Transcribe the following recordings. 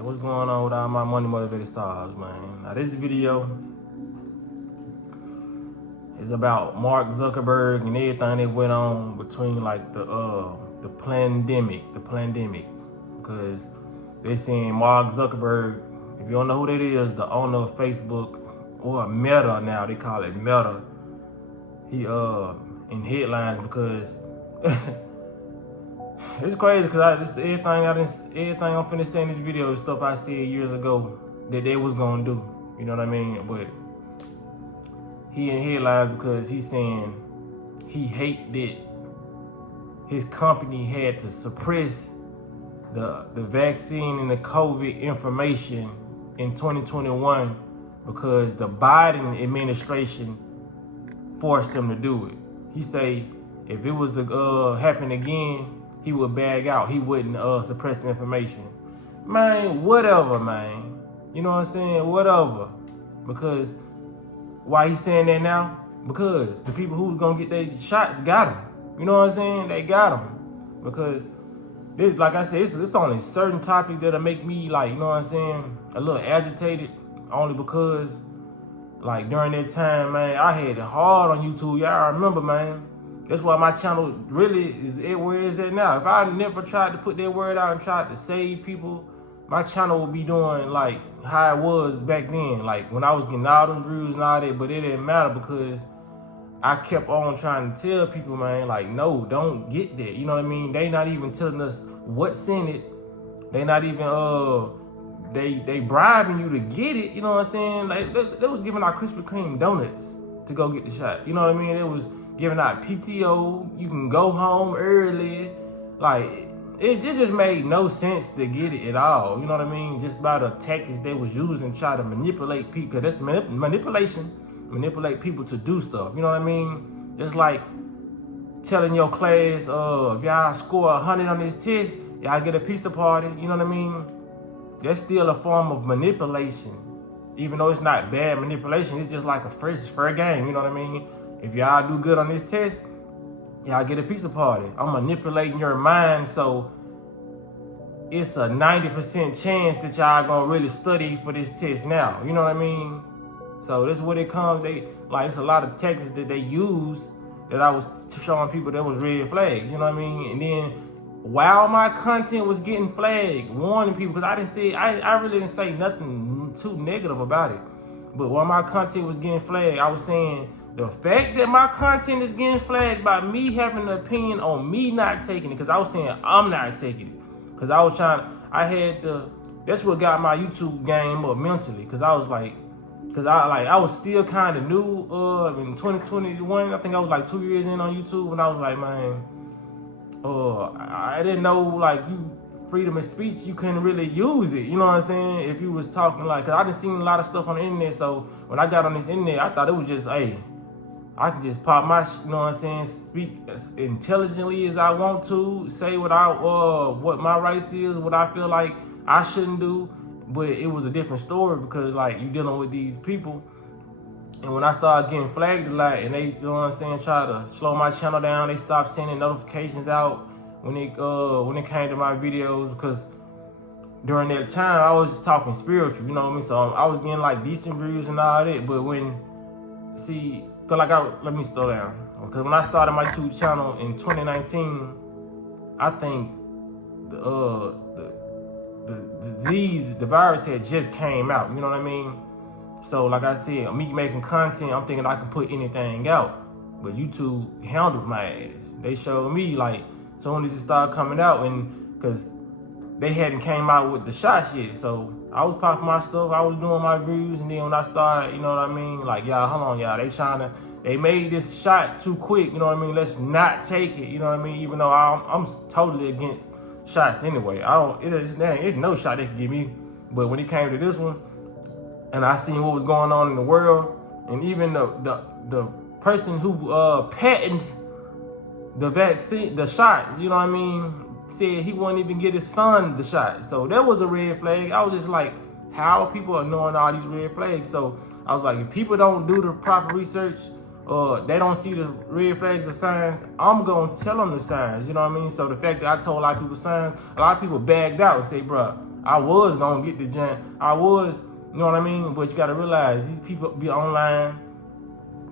Hey, what's going on with all my money motivated stars, man? Now this video is about Mark Zuckerberg and everything that went on between like the pandemic, because they're saying Mark Zuckerberg, if you don't know who that is, the owner of Facebook or Meta now, they call it Meta. He in headlines because it's crazy because everything I'm finna say in this video is stuff I said years ago that they was gonna do. You know what I mean? But he in headlines because he's saying he hate that his company had to suppress the vaccine and the COVID information in 2021 because the Biden administration forced them to do it. He say if it was to happen again, he would bag out. He wouldn't suppress the information. Man, whatever, man. You know what I'm saying? Whatever. Because why he saying that now? Because the people who was gonna get their shots got them. You know what I'm saying? They got them. Because this, like I said, it's only certain topics that'll make me, like, you know what I'm saying, a little agitated. Only because, like, during that time, man, I had it hard on YouTube. Y'all remember, man. That's why my channel really is where it's at now. If I never tried to put that word out and tried to save people, my channel would be doing like how it was back then. Like when I was getting all those views and all that, but it didn't matter because I kept on trying to tell people, man, like, no, don't get that. You know what I mean? They not even telling us what's in it. They not even, they bribing you to get it. You know what I'm saying? Like they was giving out Krispy Kreme donuts to go get the shot. You know what I mean? It was giving out PTO, you can go home early. Like, it just made no sense to get it at all. You know what I mean? Just by the tactics they was using to try to manipulate people. Cause that's manipulation. Manipulate people to do stuff. You know what I mean? Just like telling your class, if y'all score 100 on this test, y'all get a pizza party. You know what I mean? That's still a form of manipulation. Even though it's not bad manipulation, it's just like a fair game. You know what I mean? If y'all do good on this test, y'all get a pizza party. I'm manipulating your mind so it's a 90% chance that y'all gonna really study for this test now. You know what I mean? So this is what it comes. It's a lot of tactics that they use that I was showing people that was red flags. You know what I mean? And then while my content was getting flagged, warning people, because I really didn't say nothing too negative about it. But while my content was getting flagged, I was saying, the fact that my content is getting flagged by me having an opinion on me not taking it, because I was saying I'm not taking it. Because I was that's what got my YouTube game up mentally. Because I was like, I was still kind of new in 2021. I think I was like 2 years in on YouTube, and I was like, man, I didn't know, like, you freedom of speech, you couldn't really use it. You know what I'm saying? If you was talking like, because I done seen a lot of stuff on the internet. So when I got on this internet, I thought it was just, hey, I can just pop my, you know what I'm saying, speak as intelligently as I want to, say what my rights is, what I feel like I shouldn't do. But it was a different story because, like, you dealing with these people. And when I started getting flagged a lot and they, you know what I'm saying, try to slow my channel down, they stopped sending notifications out when it came to my videos, because during that time I was just talking spiritual, you know what I mean? So I was getting like decent views and all that. But let me slow down. Because when I started my YouTube channel in 2019, I think the virus had just came out, you know what I mean? So like I said, me making content, I'm thinking I can put anything out. But YouTube handled my ass. They showed me, like, as soon as it started coming out, and because they hadn't came out with the shots yet. So I was popping my stuff, I was doing my views, and then when I started, you know what I mean, like, y'all, hold on, y'all, they made this shot too quick, you know what I mean, let's not take it, you know what I mean, even though I'm totally against shots anyway. There's no shot they could give me. But when it came to this one, and I seen what was going on in the world, and even the person who patented the vaccine, the shots, you know what I mean, said he wouldn't even get his son the shot. So that was a red flag. I was just like, how are people ignoring all these red flags? So I was like, if people don't do the proper research, they don't see the red flags or signs, I'm gonna tell them the signs, you know what I mean? So the fact that I told a lot of people signs, a lot of people bagged out and say, bro, I was gonna get the jump. I was, you know what I mean? But you gotta realize these people be online.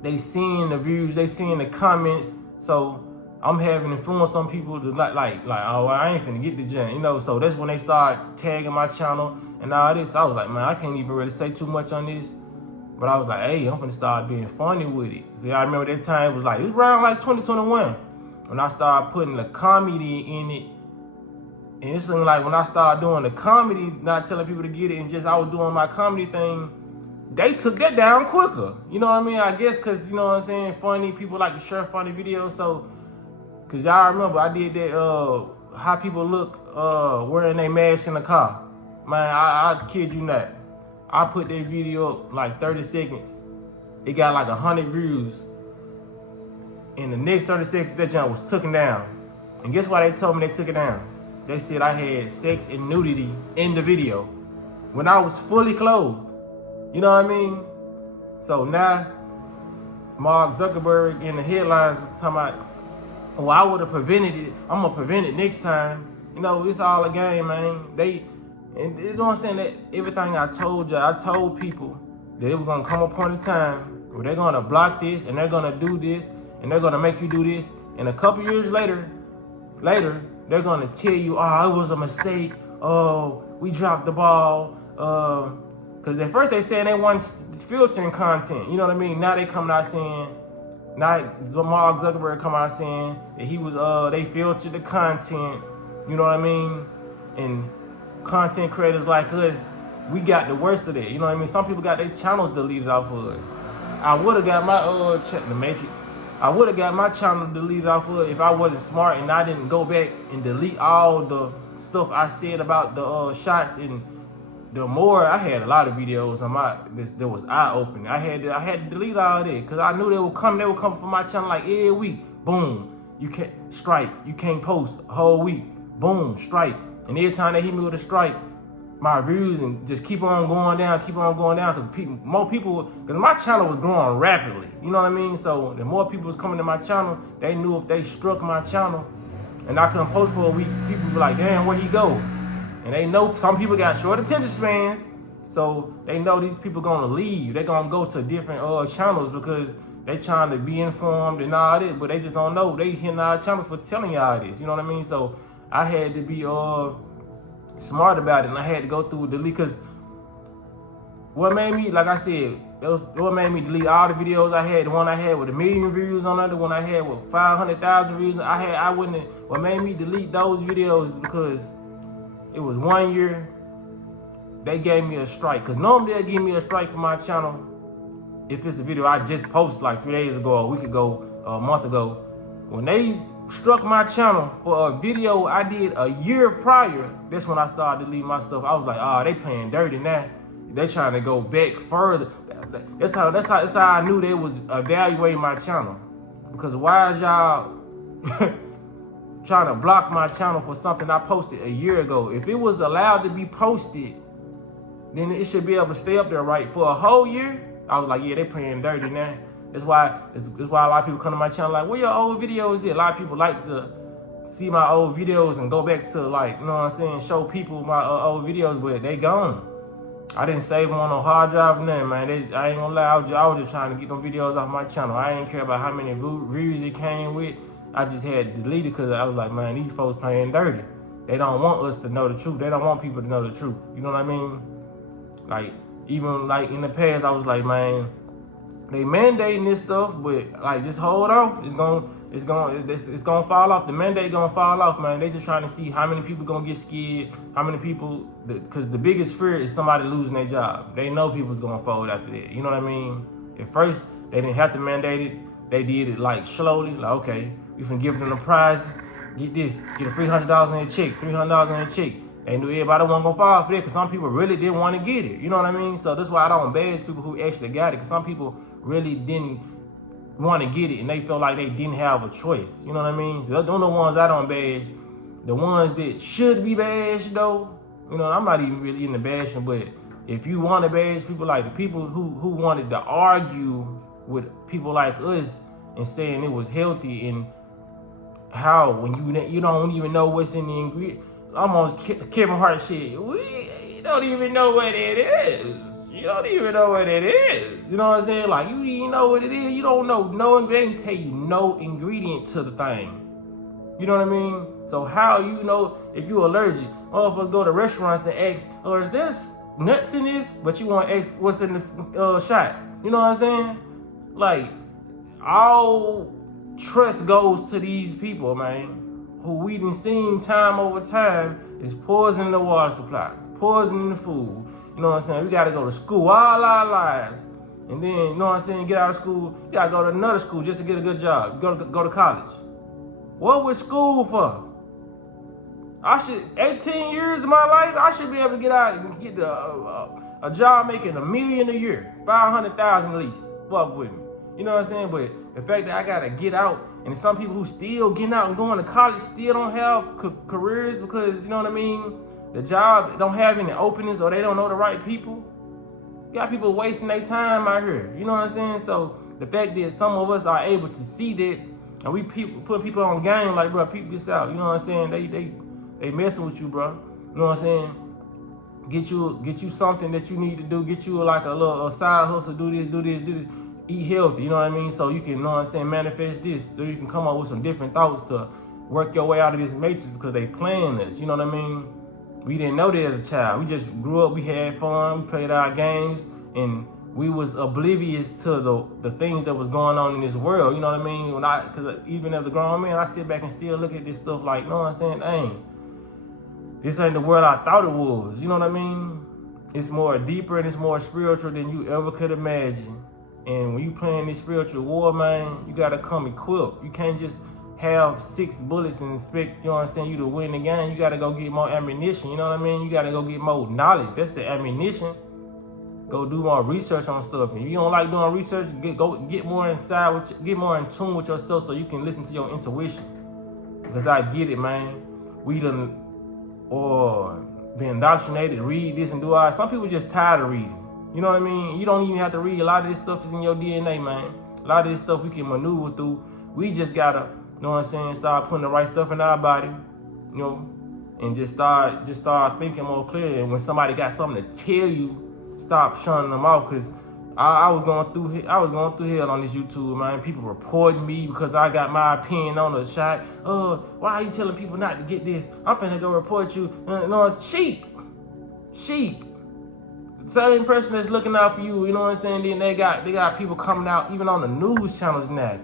They seeing the views, they seeing the comments. So I'm having influence on people to like, oh, I ain't finna get the jump, you know. So that's when they start tagging my channel and all this. I was like, man, I can't even really say too much on this. But I was like, hey, I'm finna start being funny with it. See, I remember that time, it was around like 2021 when I started putting the comedy in it. And it seemed like when I started doing the comedy, not telling people to get it, and just I was doing my comedy thing, they took that down quicker. You know what I mean? I guess because, you know what I'm saying, funny, people like to share funny videos. So, because y'all remember, I did that, how people look wearing their mask in the car. Man, I kid you not. I put that video up like 30 seconds. It got like 100 views. In the next 30 seconds, that jump was taken down. And guess why they told me they took it down? They said I had sex and nudity in the video when I was fully clothed. You know what I mean? So now, Mark Zuckerberg in the headlines talking about, oh, I would have prevented it. I'm going to prevent it next time. You know, it's all a game, man. And you know what I'm saying? That everything I told you, I told people that it was going to come a point in time where they're going to block this and they're going to do this and they're going to make you do this. And a couple years later, they're going to tell you, oh, it was a mistake. Oh, we dropped the ball. Because at first they saying they weren't filtering content. You know what I mean? Now they coming out saying, now Mark Zuckerberg come out saying that he was, they filtered the content. You know what I mean? And content creators like us, we got the worst of that. You know what I mean? Some people got their channels deleted off of it. I would have got my, the Matrix. I would have got my channel deleted off of it if I wasn't smart and I didn't go back and delete all the stuff I said about the shots. And the more, I had a lot of videos on that was eye-opening. I had to delete all that because I knew they would come from my channel like every week. Boom, you can't strike. You can't post a whole week. Boom, strike. And every time they hit me with a strike, my views and just keep on going down because more people, because my channel was growing rapidly. You know what I mean? So the more people was coming to my channel, they knew if they struck my channel and I couldn't post for a week, people were like, damn, where'd he go? And they know some people got short attention spans, so they know these people gonna leave. They're gonna go to different channels because they trying to be informed and all this, but they just don't know. They hitting our channel for telling y'all this. You know what I mean? So I had to be smart about it, and I had to go through delete because what made me, like I said, what made me delete all the videos I had. The one I had with 1 million views on it, the one I had with 500,000 views. What made me delete those videos is because it was 1 year they gave me a strike. Because normally they'll give me a strike for my channel if it's a video I just posted like 3 days ago, a week ago, a month ago. When they struck my channel for a video I did a year prior, that's when I started deleting my stuff. I was like, oh, they playing dirty now. They trying to go back further. That's how I knew they was evaluating my channel. Because why is y'all trying to block my channel for something I posted a year ago? If it was allowed to be posted, then it should be able to stay up there, right? For a whole year, I was like, yeah, they playing dirty now. That's why a lot of people come to my channel like, where your old videos is? A lot of people like to see my old videos and go back to, like, you know what I'm saying, show people my old videos, but they gone. I didn't save them on no hard drive or nothing, man. I ain't gonna lie, I was just trying to get them videos off my channel. I ain't care about how many views it came with. I just had to delete it because I was like, man, these folks playing dirty. They don't want us to know the truth. They don't want people to know the truth. You know what I mean? Like, even like in the past, I was like, man, they mandating this stuff, but like, just hold off. It's gonna fall off. The mandate gonna fall off, man. They just trying to see how many people gonna get scared, how many people, because the biggest fear is somebody losing their job. They know people's gonna fold after that. You know what I mean? At first, they didn't have to mandate it. They did it like slowly, like, okay, we can give them the prizes. Get this, get a $300 in a check, $300 in a check. They knew everybody wasn't gonna fall for that because some people really didn't want to get it. You know what I mean? So that's why I don't bash people who actually got it, because some people really didn't want to get it and they felt like they didn't have a choice. You know what I mean? So those are the ones I don't bash. The ones that should be bashed though, you know, I'm not even really into bashing, but if you want to bash people, like the people who wanted to argue with people like us and saying it was healthy and how when you don't even know what's in the ingredient. almost Kevin Hart shit. We don't even know what it is. You don't even know what it is. You know what I'm saying? Like, you even know what it is. You don't know no ingredient. They tell you no ingredient to the thing. You know what I mean? So how you know if you're allergic? Motherfuckers go to restaurants and ask, oh, is there nuts in this? But you want to ask what's in the shot. You know what I'm saying? Like, all trust goes to these people, man, who we done seen time over time is poisoning the water supplies, poisoning the food. You know what I'm saying? We gotta go to school all our lives. And then, you know what I'm saying, get out of school, you gotta go to another school just to get a good job. Go to college. What was school for? 18 years of my life, I should be able to get out and get a job making $1 million a year, 500,000 at least. Fuck with me. You know what I'm saying? But the fact that I gotta get out, and some people who still getting out and going to college still don't have careers because, you know what I mean, the job don't have any openings or they don't know the right people. You got people wasting their time out here. You know what I'm saying? So the fact that some of us are able to see that, and we put people on game like, bro, peep this out. You know what I'm saying? They messing with you, bro. You know what I'm saying? Get you something that you need to do. Get you like a side hustle. Do this. Eat healthy. You know what I mean? So you can, you know what I'm saying, manifest this. So you can come up with some different thoughts to work your way out of this matrix because they playing this. You know what I mean? We didn't know that as a child. We just grew up. We had fun. We played our games, and we was oblivious to the things that was going on in this world. You know what I mean? Because even as a grown man, I sit back and still look at this stuff like, you know what I'm saying? Dang, this ain't the world I thought it was. You know what I mean? It's more deeper and it's more spiritual than you ever could imagine. And when you playing this spiritual war, man, you gotta come equipped. You can't just have 6 bullets and expect, you know what I'm saying, you to win the game. You gotta go get more ammunition. You know what I mean? You gotta go get more knowledge. That's the ammunition. Go do more research on stuff. If you don't like doing research, get more inside, get more in tune with yourself so you can listen to your intuition. Because I get it, man. We done been indoctrinated, read this and do all. Some people just tired of reading. You know what I mean? You don't even have to read. A lot of this stuff is in your DNA, man. A lot of this stuff we can maneuver through. We just gotta, you know what I'm saying, start putting the right stuff in our body, you know, and just start thinking more clearly. And when somebody got something to tell you, stop shunning them off. Cause I was going through hell on this YouTube, man. People reporting me because I got my opinion on the shot. Why are you telling people not to get this? I'm finna go report you. No, it's sheep. The same person that's looking out for you, you know what I'm saying? Then they got people coming out even on the news channels now.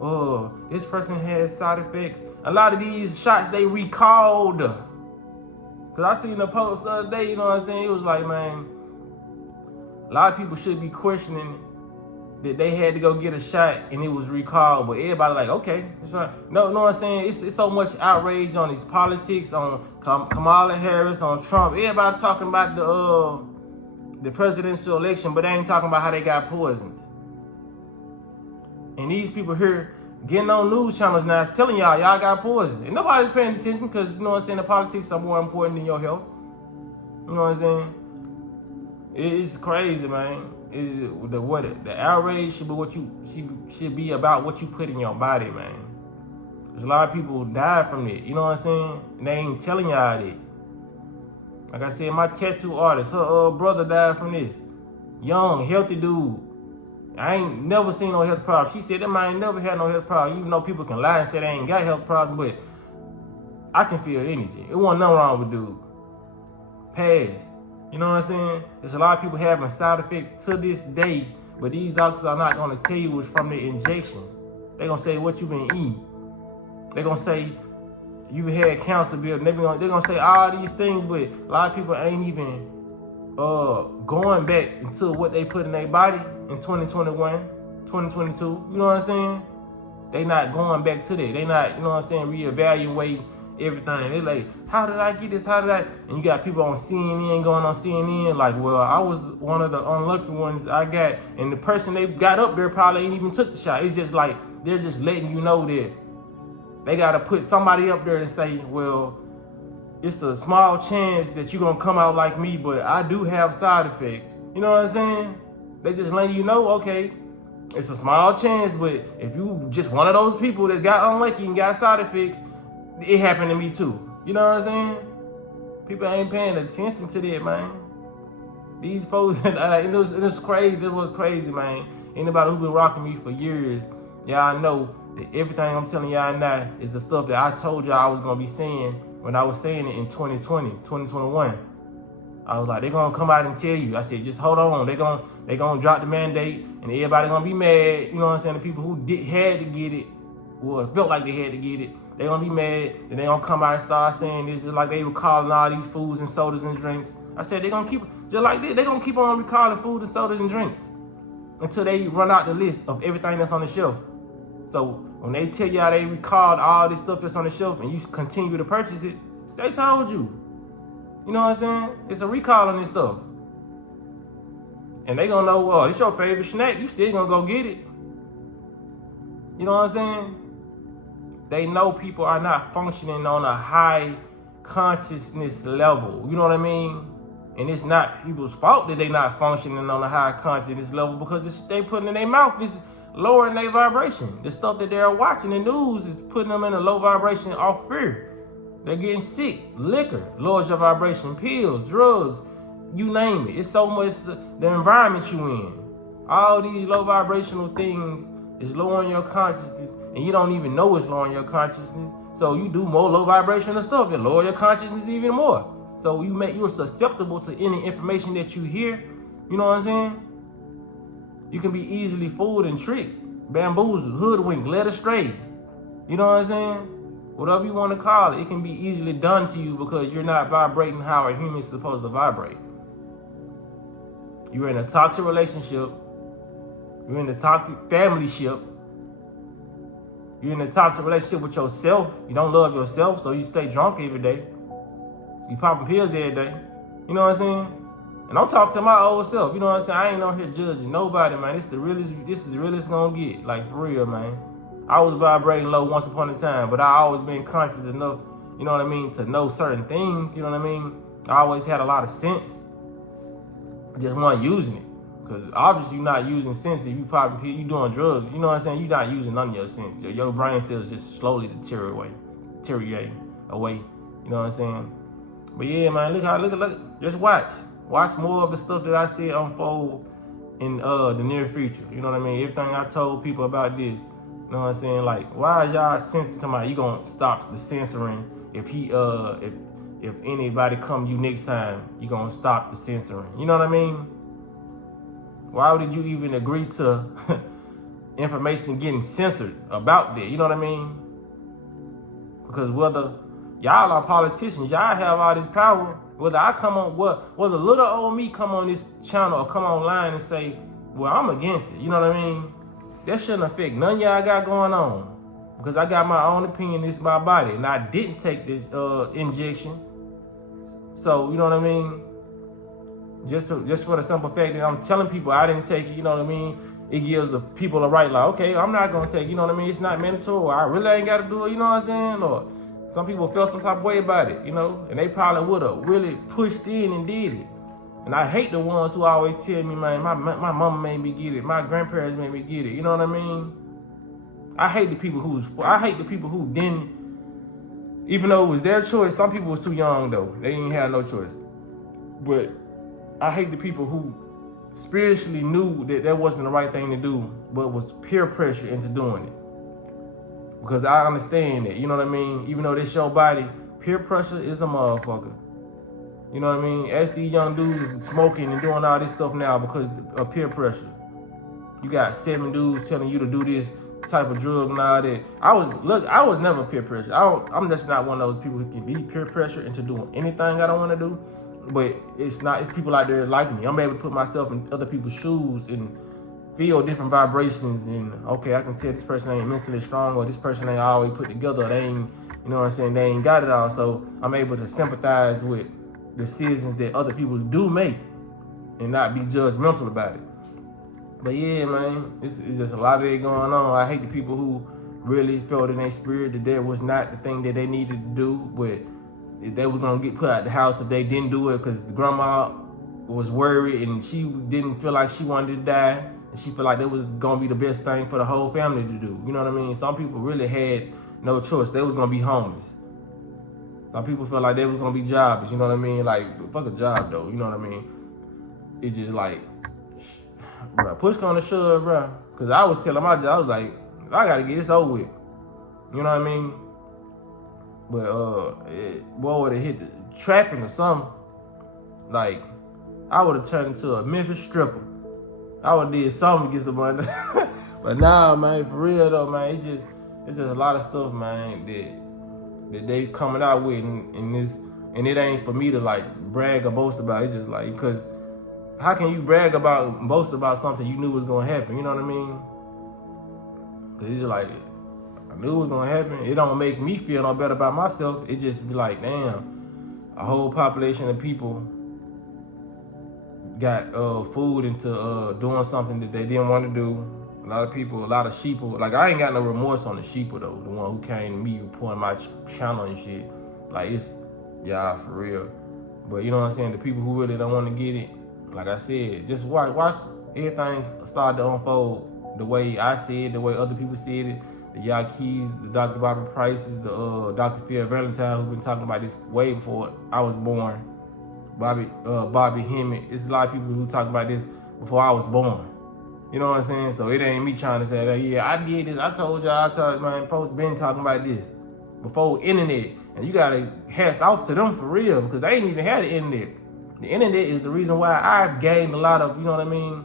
Oh, this person has side effects. A lot of these shots they recalled. Cause I seen a post the other day, you know what I'm saying? It was like, man, a lot of people should be questioning that they had to go get a shot and it was recalled, but everybody like, okay, it's right. No, what I'm saying? It's so much outrage on these politics, on Kamala Harris, on Trump. Everybody talking about the presidential election, but they ain't talking about how they got poisoned. And these people here getting on news channels now telling y'all got poisoned. And nobody's paying attention because, you know what I'm saying, the politics are more important than your health. You know what I'm saying? It's crazy, man. The outrage should be about what you put in your body, man. There's a lot of people who died from it. You know what I'm saying? And they ain't telling y'all that. Like I said, my tattoo artist, her brother died from this. Young, healthy dude. I ain't never seen no health problem. She said that man ain't never had no health problem. Even though people can lie and say they ain't got health problems, but I can feel energy. It wasn't nothing wrong with dude. Passed. You know what I'm saying? There's a lot of people having side effects to this day, but these doctors are not going to tell you it's from the injection. They're going to say what you've been eating. They're going to say you've had cancer building. They're going to say all these things, but a lot of people ain't even going back into what they put in their body in 2021, 2022. You know what I'm saying? They not going back to that. They not, you know what I'm saying, reevaluating everything. They like, how did I get this? How did I? And you got people on CNN going on CNN like, well, I was one of the unlucky ones I got. And the person they got up there probably ain't even took the shot. It's just like, they're just letting you know that they got to put somebody up there to say, well, it's a small chance that you're going to come out like me, but I do have side effects. You know what I'm saying? They just letting you know, okay, it's a small chance, but if you just one of those people that got unlucky and got side effects, it happened to me too. You know what I'm saying? People ain't paying attention to that, man. These folks, it was crazy. It was crazy, man. Anybody who been rocking me for years, y'all know that everything I'm telling y'all now is the stuff that I told y'all I was going to be saying when I was saying it in 2020, 2021. I was like, they're going to come out and tell you. I said, just hold on. They're going to drop the mandate, and everybody going to be mad. You know what I'm saying? The people who had to get it, or felt like they had to get it, they're going to be mad. Then they're going to come out and start saying this, just like they were calling all these foods and sodas and drinks. I said, they're going to keep, just like this, they're going to keep on recalling food and sodas and drinks until they run out the list of everything that's on the shelf. So when they tell y'all they recalled all this stuff that's on the shelf and you continue to purchase it, they told you. You know what I'm saying? It's a recall on this stuff. And they gonna know, well, it's your favorite snack, you still gonna go get it. You know what I'm saying? They know people are not functioning on a high consciousness level. You know what I mean? And it's not people's fault that they not functioning on a high consciousness level, because they putting in their mouth is lowering their vibration. The stuff that they're watching, the news, is putting them in a low vibration off fear. They're getting sick. Liquor lowers your vibration. Pills, drugs, you name it. It's so much the environment you in. All these low vibrational things is lowering your consciousness, and you don't even know it's lowering your consciousness. So you do more low vibrational stuff and lower your consciousness even more. So you're susceptible to any information that you hear. You know what I'm saying? You can be easily fooled and tricked, bamboozled, hoodwinked, led astray. You know what I'm saying? Whatever you want to call it, it can be easily done to you because you're not vibrating how a human is supposed to vibrate. You're in a toxic relationship. You're in a toxic family ship. You're in a toxic relationship with yourself. You don't love yourself, so you stay drunk every day. You popping pills every day. You know what I'm saying? And I'm talking to my old self. You know what I'm saying? I ain't on here judging nobody, man. This is the realest it's gonna get. Like, for real, man. I was vibrating low once upon a time, but I always been conscious enough, you know what I mean, to know certain things, you know what I mean? I always had a lot of sense. I just wasn't using it. Because obviously you're not using sense if you popping pills, you doing drugs. You know what I'm saying? You're not using none of your sense. Your brain cells just slowly deteriorating away. You know what I'm saying? But yeah, man, look. Just watch. Watch more of the stuff that I see unfold in the near future. You know what I mean? Everything I told people about this, you know what I'm saying? Like, why is y'all sensitive to you gonna stop the censoring if anybody come to you next time, you gonna stop the censoring? You know what I mean? Why would you even agree to information getting censored about that? You know what I mean? Because whether y'all are politicians, y'all have all this power. Whether I come on, whether little old me come on this channel or come online and say, well, I'm against it. You know what I mean? That shouldn't affect none of y'all got going on. Because I got my own opinion, this is my body. And I didn't take this injection. So, you know what I mean? Just for the simple fact that I'm telling people I didn't take it, you know what I mean? It gives the people a right, like, okay, I'm not going to take it, you know what I mean? It's not mandatory. I really ain't got to do it, you know what I'm saying? Or some people felt some type of way about it, you know? And they probably would have really pushed in and did it. And I hate the ones who always tell me, man, my mama made me get it. My grandparents made me get it. You know what I mean? I hate the people who didn't, even though it was their choice. Some people was too young, though. They didn't have no choice. But I hate the people who spiritually knew that that wasn't the right thing to do, but was peer pressure into doing it. Because I understand that, you know what I mean? Even though this your body, peer pressure is a motherfucker. You know what I mean? As these young dudes smoking and doing all this stuff now because of peer pressure. You got 7 dudes telling you to do this type of drug and all that. I was never peer pressure. I'm just not one of those people who can be peer pressure into doing anything I don't want to do. But it's people out there like me. I'm able to put myself in other people's shoes and feel different vibrations. And okay, I can tell this person ain't mentally strong, or this person ain't always put together. They ain't, you know what I'm saying? They ain't got it all. So I'm able to sympathize with decisions that other people do make and not be judgmental about it. But yeah, man, it's just a lot of it going on. I hate the people who really felt in their spirit that that was not the thing that they needed to do, but they was gonna get put out the house if they didn't do it, because the grandma was worried and she didn't feel like she wanted to die, and she felt like that was gonna be the best thing for the whole family to do. You know what I mean? Some people really had no choice. They was gonna be homeless. Some people felt like they was gonna be jobless, you know what I mean? Like, fuck a job though, you know what I mean? It's just like, bro, push come to shove, bro. Cause I was telling my job, I was like, I gotta get this over with. You know what I mean? But boy, would have hit the trapping or something. Like, I would have turned into a Memphis stripper. I would have did something to get some money. But nah, man, for real though, man, it's just a lot of stuff, man, that they coming out with, and it ain't for me to like brag or boast about. It's just like, because how can you brag about and boast about something you knew was gonna happen? You know what I mean? Cause it's just like, I knew it was gonna happen. It don't make me feel no better about myself. It just be like, damn, a whole population of people got fooled into doing something that they didn't want to do. A lot of people, a lot of sheeple. Like, I ain't got no remorse on the sheeple though. The one who came to me reporting my channel and shit. Like, it's, yeah, for real. But you know what I'm saying? The people who really don't want to get it, like I said, just watch everything start to unfold the way I said, the way other people said it. The Yakees, the Dr. Bobby Prices, the Dr. Phil Valentine, who've been talking about this way before I was born. Bobby Hemmett. It's a lot of people who talk about this before I was born. You know what I'm saying? So it ain't me trying to say that, yeah, I did this, I told y'all, man, folks been talking about this before internet. And you gotta hats off to them for real, because they ain't even had the internet. The internet is the reason why I've gained a lot of, you know what I mean?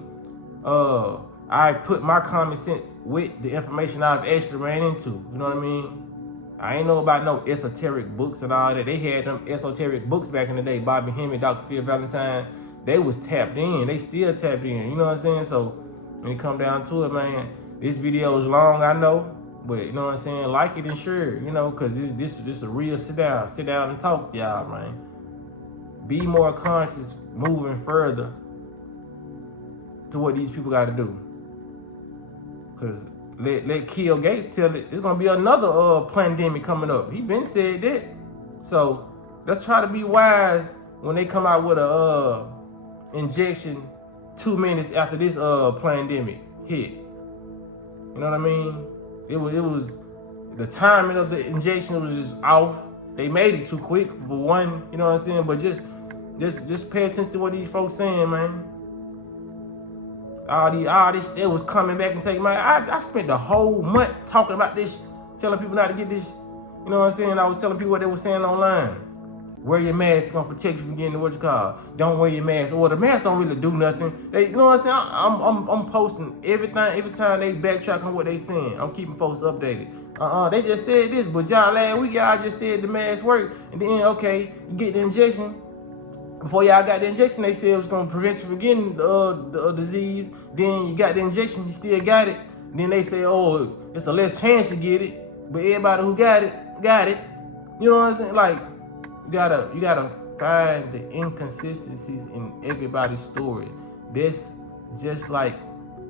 I put my common sense with the information I've actually ran into. You know what I mean? I ain't know about no esoteric books and all that. They had them esoteric books back in the day. Bobby Hemmett, Dr. Phil Valentine, they was tapped in. They still tapped in. You know what I'm saying? So when it come down to it, man, this video is long, I know. But you know what I'm saying? Like it and share, you know, because this a real sit down and talk to y'all, man. Be more conscious moving further to what these people got to do. Because let Kill Gates tell it, it's going to be another pandemic coming up. He been said that. So let's try to be wise when they come out with a injection 2 minutes after this pandemic hit. You know what I mean? It was the timing of the injection was just off. They made it too quick for one, you know what I'm saying? But just pay attention to what these folks saying, man. All this it was coming back and taking my. I spent the whole month talking about this, telling people not to get this. You know what I'm saying? I was telling people what they were saying online. Wear your mask, it's gonna protect you from getting what you call. Don't wear your mask. Or the mask don't really do nothing. They, you know what I'm saying? I'm posting everything every time they backtrack on what they saying. I'm keeping folks updated. They just said this, but y'all last week y'all just said the mask work, and then okay, you get the injection. Before y'all got the injection, they said it was gonna prevent you from getting the disease. Then you got the injection, you still got it. Then they say, oh, it's a less chance you get it. But everybody who got it. You know what I'm saying? Like, you gotta find the inconsistencies in everybody's story. That's just like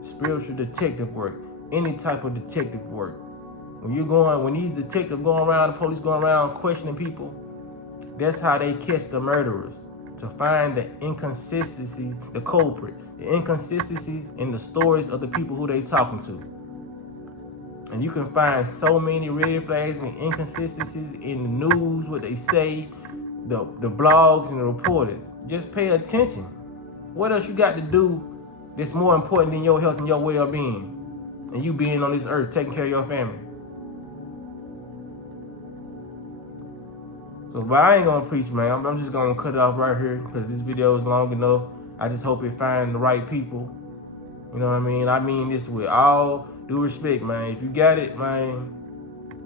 spiritual detective work, any type of detective work. When these detectives going around, the police going around questioning people, that's how they catch the murderers. To find the inconsistencies, the culprit, the inconsistencies in the stories of the people who they talking to. And you can find so many red flags and inconsistencies in the news, what they say, the blogs and the reporters. Just pay attention. What else you got to do that's more important than your health and your well-being and you being on this earth taking care of your family? So, but I ain't gonna preach, man. I'm just gonna cut it off right here because this video is long enough. I just hope it find the right people. You know what I mean? I mean this with all due respect, man. If you got it, man,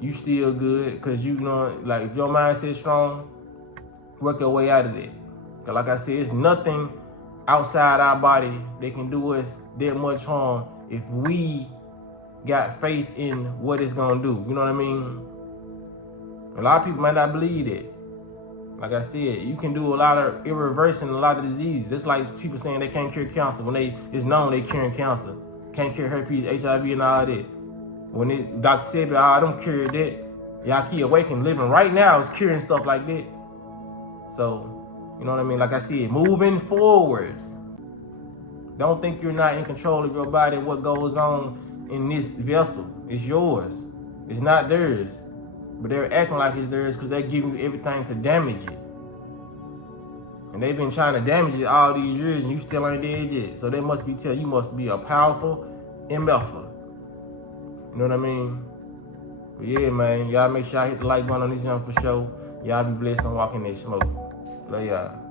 you still good. Because you know, like, if your mindset's strong, work your way out of it. Because like I said, it's nothing outside our body that can do us that much harm if we got faith in what it's gonna do. You know what I mean? A lot of people might not believe that. Like I said, you can do a lot of reversing a lot of diseases. Just like people saying they can't cure cancer when it's known they curing cancer. Can't cure herpes, HIV, and all that. When Dr. said, I don't cure that. Y'all keep awakening, living right now is curing stuff like that. So, you know what I mean? Like I said, moving forward. Don't think you're not in control of your body. What goes on in this vessel is yours. It's not theirs. But they're acting like it's theirs because they're giving you everything to damage it. And they've been trying to damage it all these years and you still ain't dead yet. So they must be telling you must be a powerful MFer. You know what I mean? But yeah, man, y'all make sure y'all hit the like button on this young for sure. Y'all be blessed on walking that smoke. Love y'all.